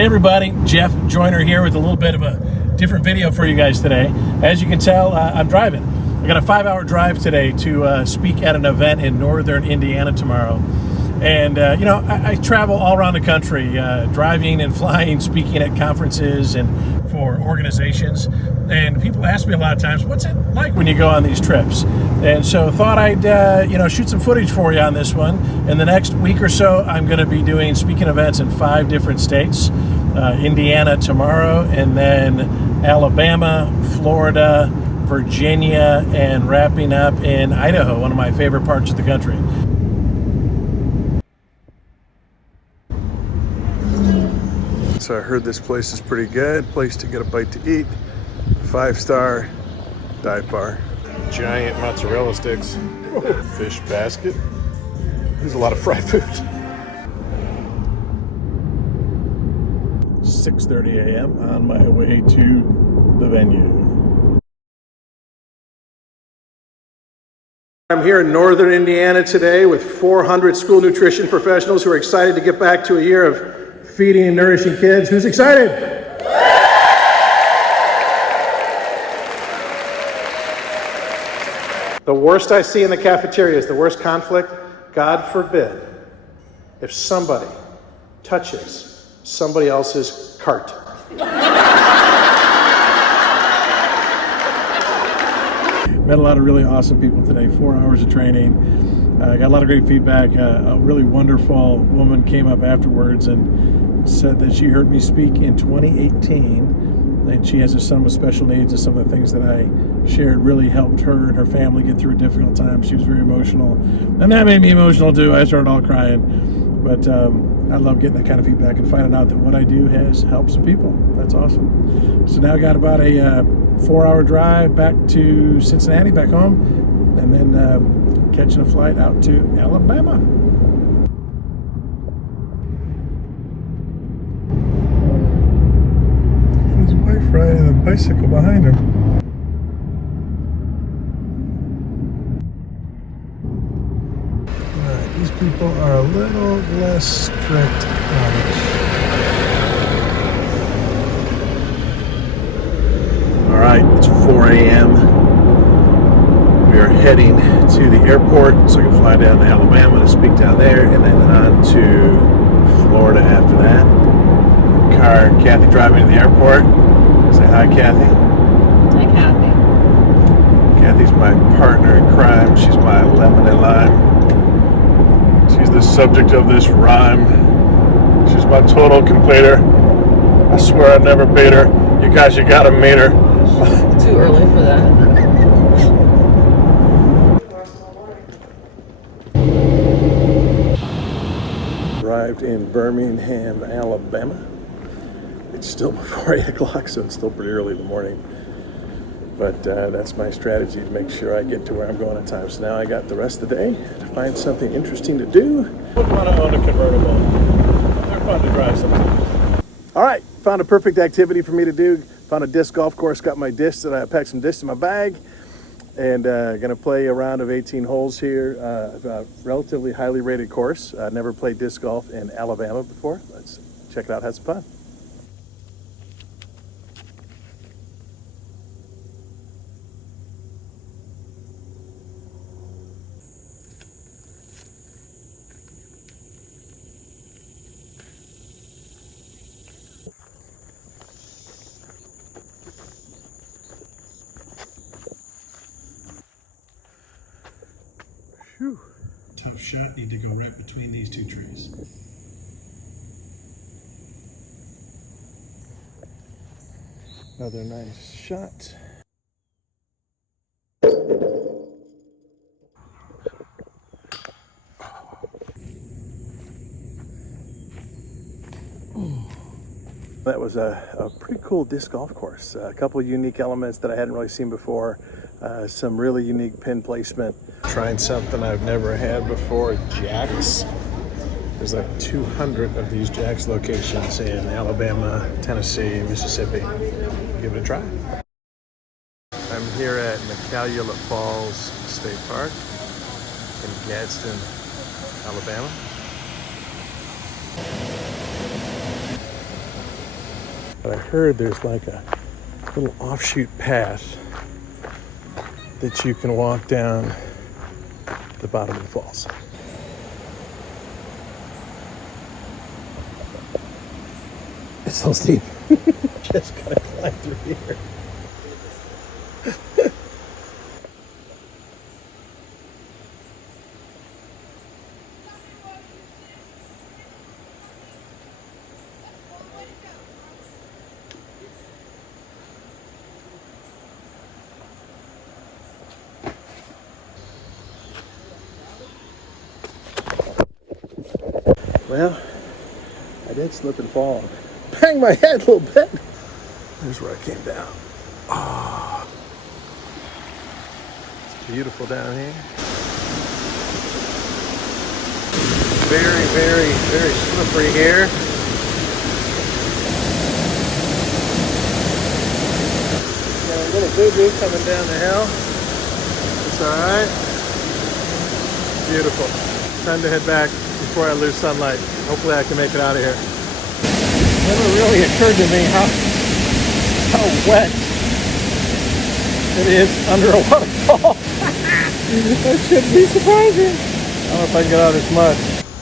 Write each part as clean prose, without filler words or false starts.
Hey everybody, Jeff Joyner here with a little bit of a different video for you guys today. As you can tell, I'm driving. I got a 5-hour drive today to speak at an event in northern Indiana tomorrow. And you know, I travel all around the country, driving and flying, speaking at conferences and for organizations. And people ask me a lot of times, what's it like when you go on these trips? And so thought I'd you know, shoot some footage for you on this one. In the next week or so, I'm going to be doing speaking events in 5 different states. Indiana tomorrow, and then Alabama, Florida, Virginia, and wrapping up in Idaho, one of my favorite parts of the country. So I heard this place is pretty good, place to get a bite to eat, 5-star dive bar. Giant mozzarella sticks, fish basket. There's a lot of fried food. 6:30 a.m. on my way to the venue. I'm here in northern Indiana today with 400 school nutrition professionals who are excited to get back to a year of feeding and nourishing kids. Who's excited? The worst I see in the cafeteria is the worst conflict. God forbid if somebody touches somebody else's cart. Met a lot of really awesome people today, 4 hours of training. Got a lot of great feedback. A really wonderful woman came up afterwards and said that she heard me speak in 2018, and she has a son with special needs, and some of the things that I shared really helped her and her family get through a difficult time. She was very emotional, and that made me emotional too. I started all crying, but I love getting that kind of feedback and finding out that what I do has helped some people. That's awesome. So now I got about a 4-hour drive back to Cincinnati, back home, and then catching a flight out to Alabama. His wife riding a bicycle behind him. These people are a little less strict on it. All right, it's 4 a.m. We are heading to the airport so I can fly down to Alabama to speak down there, and then on to Florida after that. Car, Kathy driving to the airport. Say hi, Kathy. Hi, Kathy. Kathy's my partner in crime. She's my lemon and lime. She's the subject of this rhyme. She's my total completer. I swear I'd never beat her. You guys, you gotta meet her. Too early for that. Arrived in Birmingham, Alabama. It's still before 8 o'clock, so it's still pretty early in the morning. But that's my strategy to make sure I get to where I'm going on time. So now I got the rest of the day to find something interesting to do. Wouldn't want to own a convertible. They're fun to drive sometimes. All right, found a perfect activity for me to do. Found a disc golf course, got my discs, and I packed some discs in my bag. And gonna play a round of 18 holes here. A relatively highly rated course. Never played disc golf in Alabama before. Let's check it out, have some fun. Whew. Tough shot, need to go right between these 2 trees. Another nice shot. That was a pretty cool disc golf course. A couple of unique elements that I hadn't really seen before. Some really unique pin placement. Trying something I've never had before, jacks. There's like 200 of these jacks locations in Alabama, Tennessee, Mississippi. Give it a try. I'm here at McCallulet Falls State Park in Gadsden, Alabama. But I heard there's like a little offshoot path that you can walk down the bottom of the falls. It's so steep. Just gotta climb through here. Well, I did slip and fall. Bang my head a little bit. There's where I came down. Oh, it's beautiful down here. Very, very, very slippery here. Got a little boo-boo coming down the hill. It's all right. Beautiful. Time to head back before I lose sunlight. Hopefully I can make it out of here. It never really occurred to me how wet it is under a waterfall. That shouldn't be surprising. I don't know if I can get out of this mud.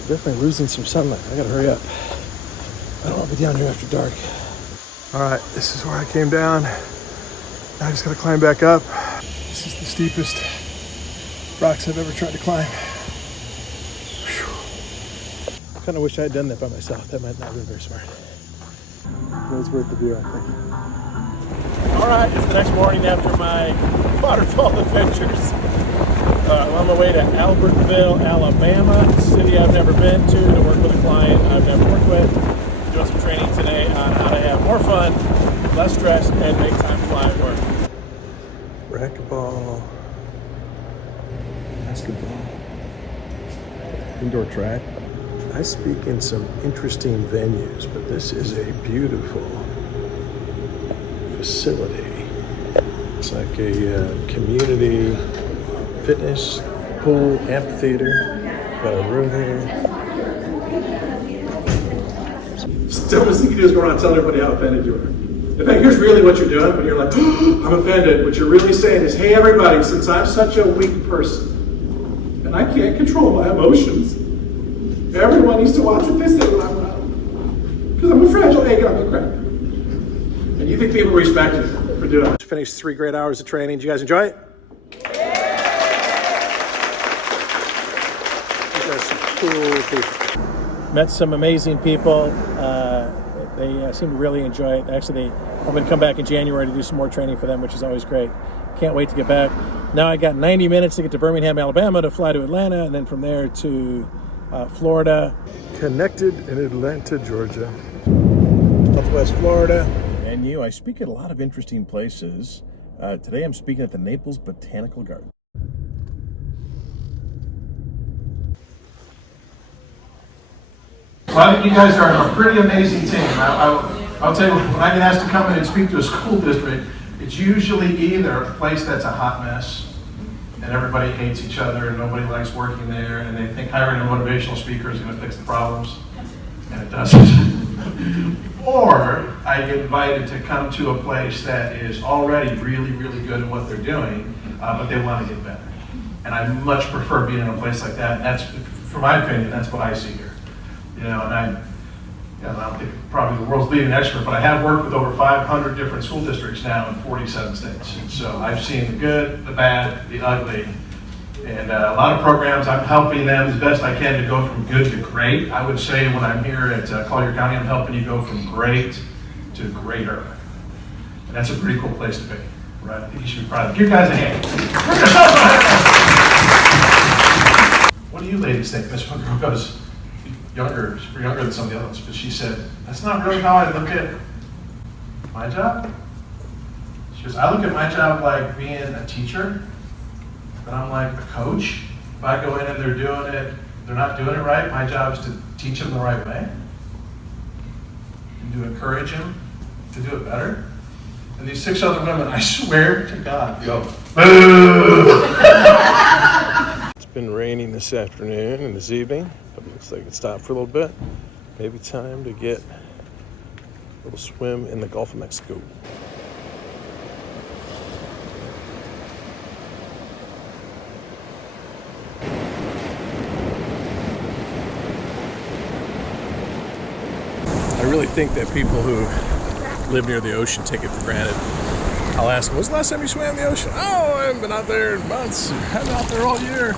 Definitely losing some sunlight. I gotta hurry up. I don't want to be down here after dark. All right, this is where I came down. Now I just gotta climb back up. This is the steepest rocks I've ever tried to climb. I kind of wish I had done that by myself. That might not have been very smart. It was worth the view, I think. All right, it's the next morning after my waterfall adventures. I'm on my way to Albertville, Alabama, a city I've never been to work with a client I've never worked with. Doing some training today on how to have more fun, less stress, and make time fly at work. Racquetball, basketball, indoor track. I speak in some interesting venues, but this is a beautiful facility. It's like a community fitness pool, amphitheater. Got a room here. The dumbest thing you do is go around and tell everybody how offended you are. In fact, here's really what you're doing when you're like, oh, I'm offended. What you're really saying is, hey everybody, since I'm such a weak person and I can't control my emotions, everyone needs to watch what they say when I'm around. Because I'm a fragile egg and I'm a crap. And you think people respect you for doing it. Finished 3 great hours of training. Did you guys enjoy it? These are some cool people. Met some amazing people. They seem to really enjoy it. Actually, I'm going to come back in January to do some more training for them, which is always great. Can't wait to get back. Now I got 90 minutes to get to Birmingham, Alabama to fly to Atlanta, and then from there to Florida. Connected in Atlanta, Georgia. Southwest Florida. And I speak at a lot of interesting places. Today I'm speaking at the Naples Botanical Garden. Well, I think you guys are a pretty amazing team. I'll tell you, when I get asked to come in and speak to a school district, it's usually either a place that's a hot mess, and everybody hates each other, and nobody likes working there, and they think hiring a motivational speaker is going to fix the problems, and it doesn't. Or I get invited to come to a place that is already really, really good at what they're doing, but they want to get better. And I much prefer being in a place like that. And that's, for my opinion, that's what I see here. And I don't think probably the world's leading expert, but I have worked with over 500 different school districts now in 47 states. And so I've seen the good, the bad, the ugly, and a lot of programs, I'm helping them as best I can to go from good to great. I would say when I'm here at Collier County, I'm helping you go from great to greater. And that's a pretty cool place to be, right? I think you should be proud of it. Give guys a hand. What do you ladies think? This one girl goes, younger than some of the others, but she said, that's not really how I look at my job. She goes, I look at my job like being a teacher, but I'm like a coach. If I go in and they're not doing it right, my job is to teach them the right way and to encourage them to do it better. And these 6 other women, I swear to God, go, boo! It's been raining this afternoon and this evening, but it looks like it stopped for a little bit. Maybe time to get Little swim in the Gulf of Mexico. I really think that people who live near the ocean take it for granted. I'll ask them, when's the last time you swam in the ocean? Oh, I haven't been out there in months. I haven't been out there all year.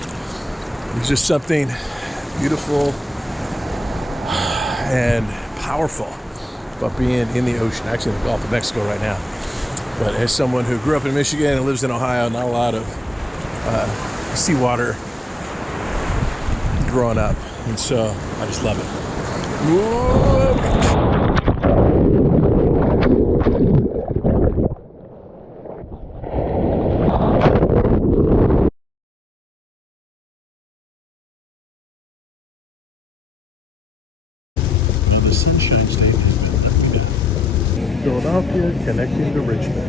It's just something beautiful and powerful about being in the ocean, actually in the Gulf of Mexico right now. But as someone who grew up in Michigan and lives in Ohio, not a lot of seawater growing up. And so I just love it. Whoa. The Sunshine State has been left. Philadelphia connecting to Richmond.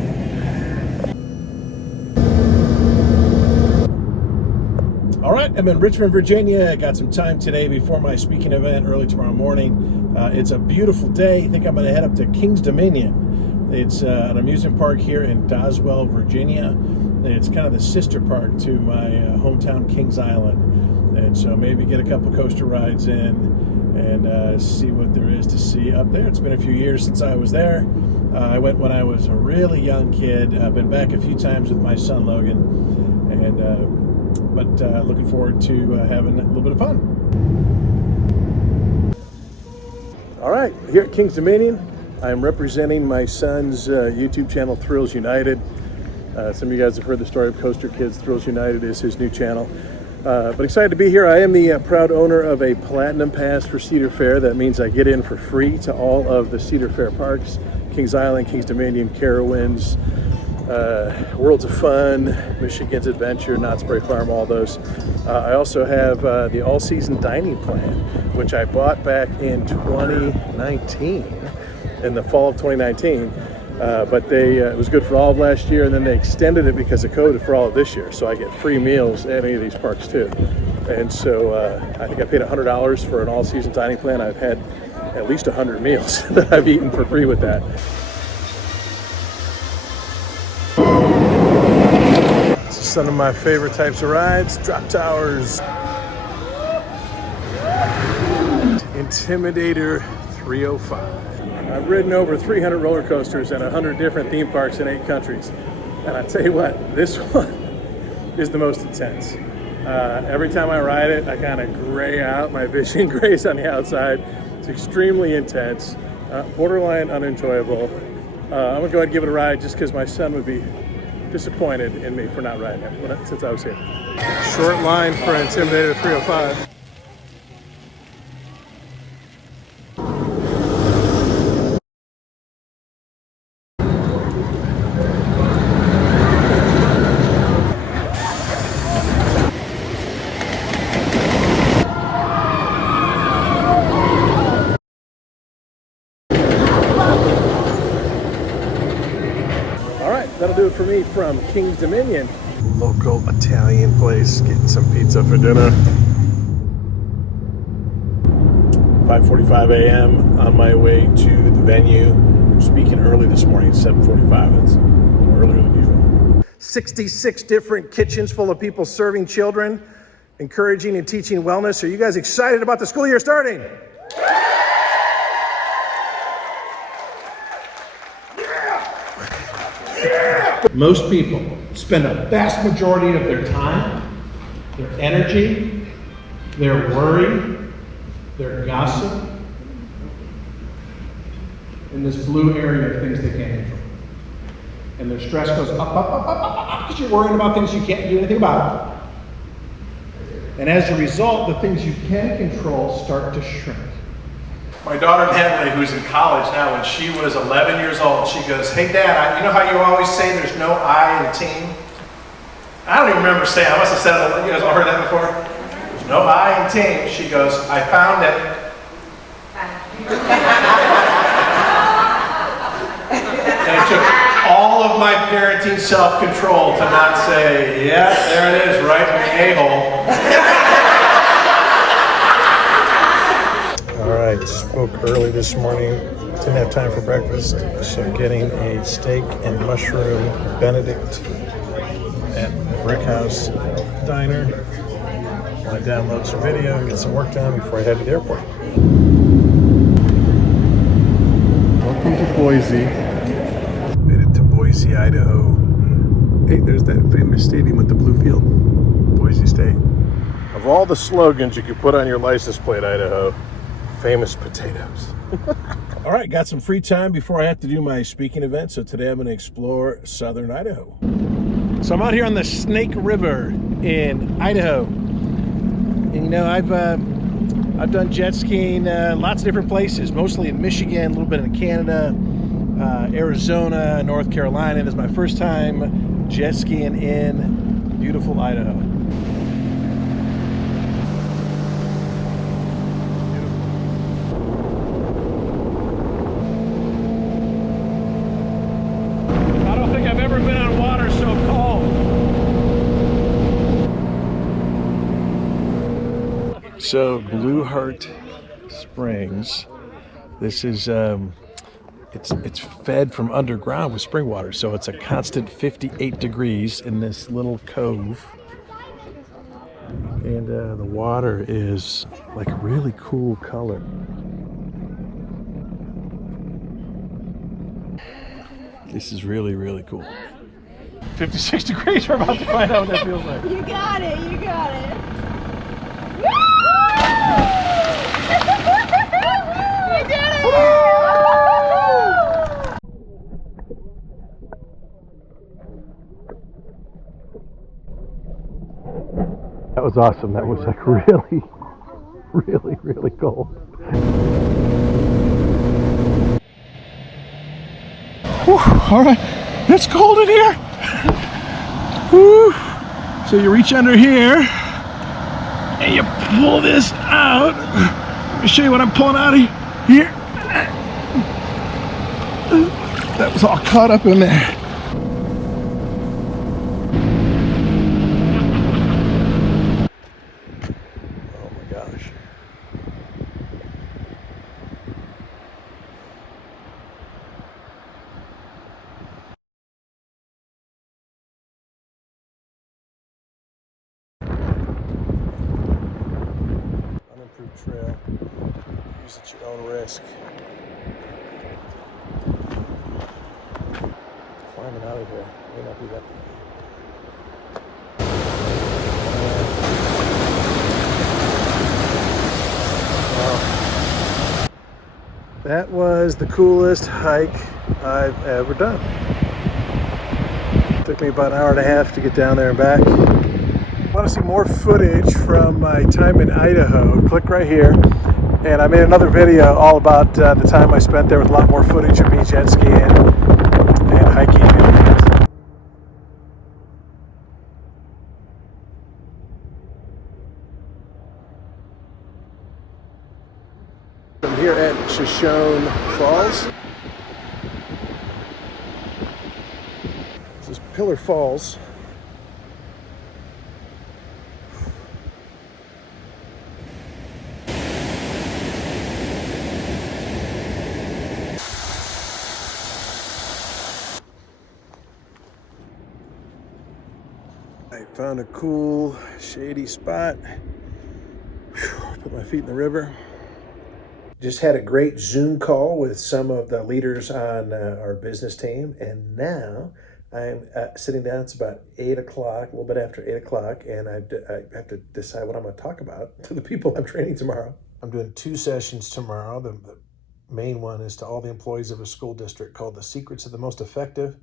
All right, I'm in Richmond, Virginia. I got some time today before my speaking event early tomorrow morning. It's a beautiful day. I think I'm going to head up to Kings Dominion. It's an amusement park here in Doswell, Virginia. It's kind of the sister park to my hometown, Kings Island. And so maybe get a couple coaster rides in and see what there is to see up there. It's been a few years since I was there. I went when I was a really young kid. I've been back a few times with my son Logan, but looking forward to having a little bit of fun. All right, here at Kings Dominion, I'm representing my son's YouTube channel, Thrills United. Some of you guys have heard the story of Coaster Kids. Thrills United is his new channel. But excited to be here. I am the proud owner of a Platinum Pass for Cedar Fair. That means I get in for free to all of the Cedar Fair parks, Kings Island, Kings Dominion, Carowinds, Worlds of Fun, Michigan's Adventure, Knott's Berry Farm, all those. I also have the all-season dining plan, which I bought back in 2019, in the fall of 2019. But it was good for all of last year, and then they extended it because of COVID for all of this year. So I get free meals at any of these parks too. And so I think I paid $100 for an all-season dining plan. I've had at least 100 meals that I've eaten for free with that. This is some of my favorite types of rides. Drop towers. Intimidator 305. I've ridden over 300 roller coasters at 100 different theme parks in 8 countries. And I tell you what, this one is the most intense. Every time I ride it, I kind of gray out. My vision grays on the outside. It's extremely intense, borderline unenjoyable. I'm gonna go ahead and give it a ride just because my son would be disappointed in me for not riding it since I was here. Short line for Intimidator 305. That'll do it for me from Kings Dominion. Local Italian place, getting some pizza for dinner. 5:45 a.m. on my way to the venue. I'm speaking early this morning, 7:45. It's earlier than usual. 66 different kitchens full of people serving children, encouraging and teaching wellness. Are you guys excited about the school year starting? Most people spend a vast majority of their time, their energy, their worry, their gossip in this blue area of things they can't control. And their stress goes up, because you're worrying about things you can't do anything about. And as a result, the things you can control start to shrink. My daughter Natalie, who's in college now, when she was 11 years old, she goes, "Hey Dad, you know how you always say there's no I in team?" I don't even remember saying, I must have said it, you guys all heard that before? There's no I in team. She goes, "I found it." And it took all of my parenting self-control to not say, "Yeah, there it is, right in the a-hole." All right, woke early this morning, didn't have time for breakfast, so getting a steak and mushroom Benedict at Brick House Diner. I download some video and get some work done before I head to the airport. Welcome to Boise. Made it to Boise, Idaho. Hey, there's that famous stadium with the blue field. Boise State. Of all the slogans you could put on your license plate, Idaho, famous potatoes. All right, got some free time before I have to do my speaking event, so today I'm going to explore southern Idaho. So I'm out here on the Snake River in Idaho. And you know, I've done jet skiing lots of different places, mostly in Michigan, a little bit in Canada, Arizona, North Carolina. This is my first time jet skiing in beautiful Idaho. I don't think I've ever been on water so cold. So Blue Heart Springs, this is it's fed from underground with spring water, so it's a constant 58 degrees in this little cove, and the water is like a really cool color. This is really, really cool. 56 degrees, we're about to find out what that feels like. You got it, you got it. We did it! That was awesome. That was like really, really, really cold. Whew, all right, it's cold in here. Whew. So you reach under here and you pull this out. Let me show you what I'm pulling out of here. That was all caught up in there. Oh my gosh. Unimproved trail. Use at your own risk. Climbing out of here may not be that. Wow. That was the coolest hike I've ever done. Took me about an hour and a half to get down there and back. Want to see more footage from my time in Idaho? Click right here. And I made another video all about the time I spent there with a lot more footage of me jet skiing and hiking. I'm here at Shoshone Falls. This is Pillar Falls. I found a cool, shady spot. Put my feet in the river. Just had a great Zoom call with some of the leaders on our business team, and now I'm sitting down. It's about 8 o'clock, a little bit after 8 o'clock, and I have to decide what I'm going to talk about to the people I'm training tomorrow. I'm doing 2 sessions tomorrow. The main one is to all the employees of a school district, called The Secrets of the Most Effective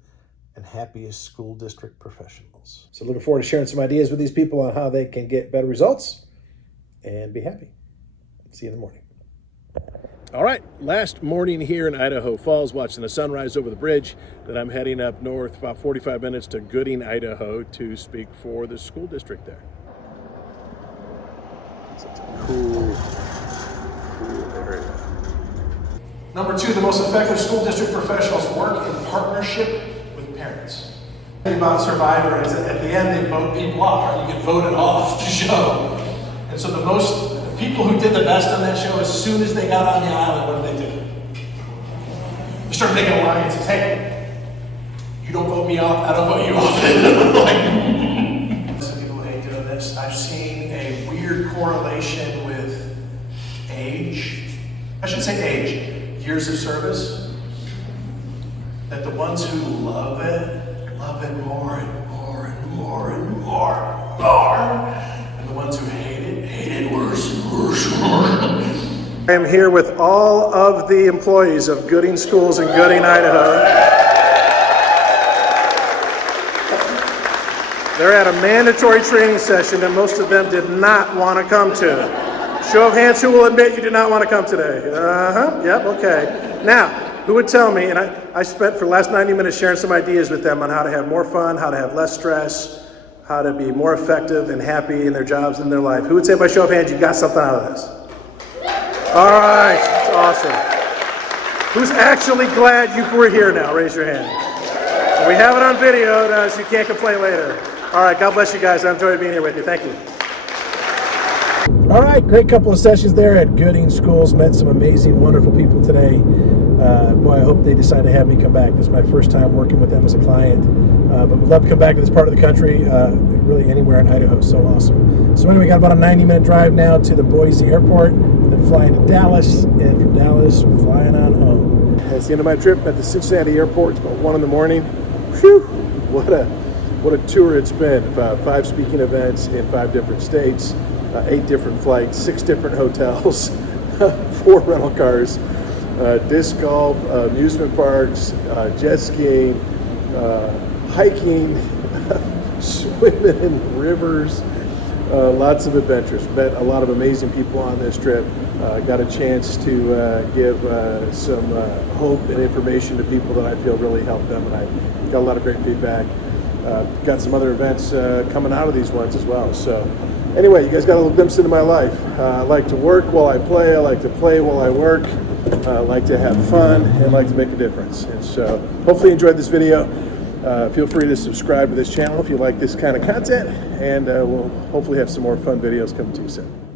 and Happiest School District Professionals. So looking forward to sharing some ideas with these people on how they can get better results and be happy. See you in the morning. All right, last morning here in Idaho Falls, watching the sunrise over the bridge. Then I'm heading up north about 45 minutes to Gooding, Idaho to speak for the school district there. Such a cool area. Number 2, the most effective school district professionals work in partnership with parents. The thing about Survivor is that at the end they vote people off, right? You get voted off the show. And so the most people who did the best on that show, as soon as they got on the island, what did they do? They started making alliances. Hey, you don't vote me off, I don't vote you off. Some people hate doing this. I've seen a weird correlation with age. I shouldn't say age, years of service. That the ones who love it more and more and more and more and more. And the ones who hate it worse and worse and worse. I am here with all of the employees of Gooding Schools in Gooding, Idaho. They're at a mandatory training session that most of them did not want to come to. Show of hands, who will admit you did not want to come today? Yep, okay. Now, who would tell me, and I spent for the last 90 minutes sharing some ideas with them on how to have more fun, how to have less stress, how to be more effective and happy in their jobs and their life. Who would say by show of hands you got something out of this? All right, that's awesome. Who's actually glad you were here now? Raise your hand. We have it on video, so you can't complain later. All right, God bless you guys. I enjoyed being here with you. Thank you. All right, great couple of sessions there at Gooding Schools. Met some amazing, wonderful people today. Boy, I hope they decide to have me come back. This is my first time working with them as a client. But we'd love to come back to this part of the country, really anywhere in Idaho. It's so awesome. So anyway, we got about a 90-minute drive now to the Boise airport, then flying to Dallas, and from Dallas, flying on home. That's the end of my trip at the Cincinnati airport. It's about 1 in the morning. Whew, what a tour it's been. 5 speaking events in 5 different states, 8 different flights, 6 different hotels, 4 rental cars, disc golf, amusement parks, jet skiing, hiking, swimming in rivers, lots of adventures. Met a lot of amazing people on this trip. Got a chance to give some hope and information to people that I feel really helped them, and I got a lot of great feedback. Got some other events coming out of these ones as well. So anyway, you guys got a little glimpse into my life. I like to work while I play. I like to play while I work. I like to have fun and like to make a difference. And so hopefully you enjoyed this video. Feel free to subscribe to this channel if you like this kind of content, and we'll hopefully have some more fun videos coming to you soon.